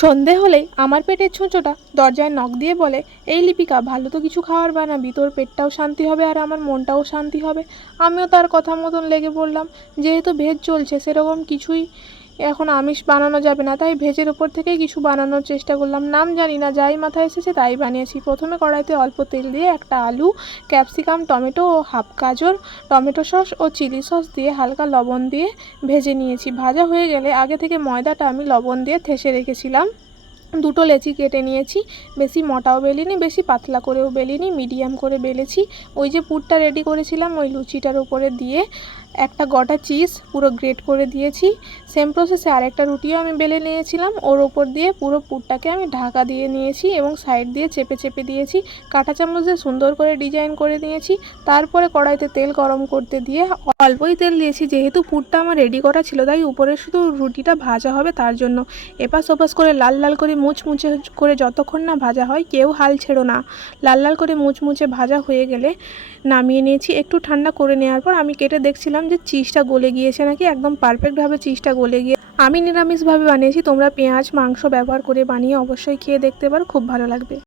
সন্ধে হলেই আমার পেটের ছুঁচোটা দরজায় নক দিয়ে বলে, এই লিপিকা, ভালো তো কিছু খাবার বানাবি, তোর পেটটাও শান্তি হবে আর আমার মনটাও শান্তি হবে। আমিও তার কথা মতন লেগে পড়লাম। যেহেতু ভেজ চলছে, সেরকম কিছুই এখন আমিষ বানানো যাবে না, তাই ভেজের ওপর থেকেই কিছু বানানোর চেষ্টা করলাম। নাম জানি না, যাই মাথায় এসেছে তাই বানিয়েছি। প্রথমে কড়াইতে অল্প তেল দিয়ে একটা আলু, ক্যাপসিকাম, টমেটো ও হাফ গাজর, টমেটো সস ও চিলি সস দিয়ে হালকা লবণ দিয়ে ভেজে নিয়েছি। ভাজা হয়ে গেলে আগে থেকে ময়দাটা আমি লবণ দিয়ে ঠেসে রেখেছিলাম। দুটো লেচি কেটে নিয়েছি। বেশি মোটাও বেলিনি, বেশি পাতলা করেও বেলিনি, মিডিয়াম করে বেলেছি। ওই যে পুরটা রেডি করেছিলাম, ওই লুচিটার উপরে দিয়ে একটা গোটা চিজ পুরো গ্রেট করে দিয়েছি। সেম প্রসেসে আরেকটা রুটিও আমি বেলে নিয়েছিলাম, ওর ওপর দিয়ে পুরো পুরটাকে আমি ঢাকা দিয়ে নিয়েছি এবং সাইড দিয়ে চেপে চেপে দিয়েছি। কাঁটা চামচ দিয়ে সুন্দর করে ডিজাইন করে নিয়েছি। তারপরে কড়াইতে তেল গরম করতে দিয়ে অল্পই তেল দিয়েছি, যেহেতু পুরটা আমার রেডি করা ছিল, তাই উপরে শুধু রুটিটা ভাজা হবে তার জন্য। এপাশ ওপাশ করে লাল লাল করে মুচমুচে করে যতক্ষণ না ভাজা হয়, কেউ হাল ছেড়ো না। লাল লাল করে মুচমুচে ভাজা হয়ে গেলে নামিয়ে নিয়েছি। একটু ঠান্ডা করে নেওয়ার পর আমি কেটে দেখছিলাম যে চিজটা গলে গিয়েছে নাকি। একদম পারফেক্টভাবে চিজটা গলে গিয়ে, আমি নিরামিষভাবে বানিয়েছি, তোমরা পেঁয়াজ মাংস ব্যবহার করে বানিয়ে অবশ্যই খেয়ে দেখতে পারো, খুব ভালো লাগবে।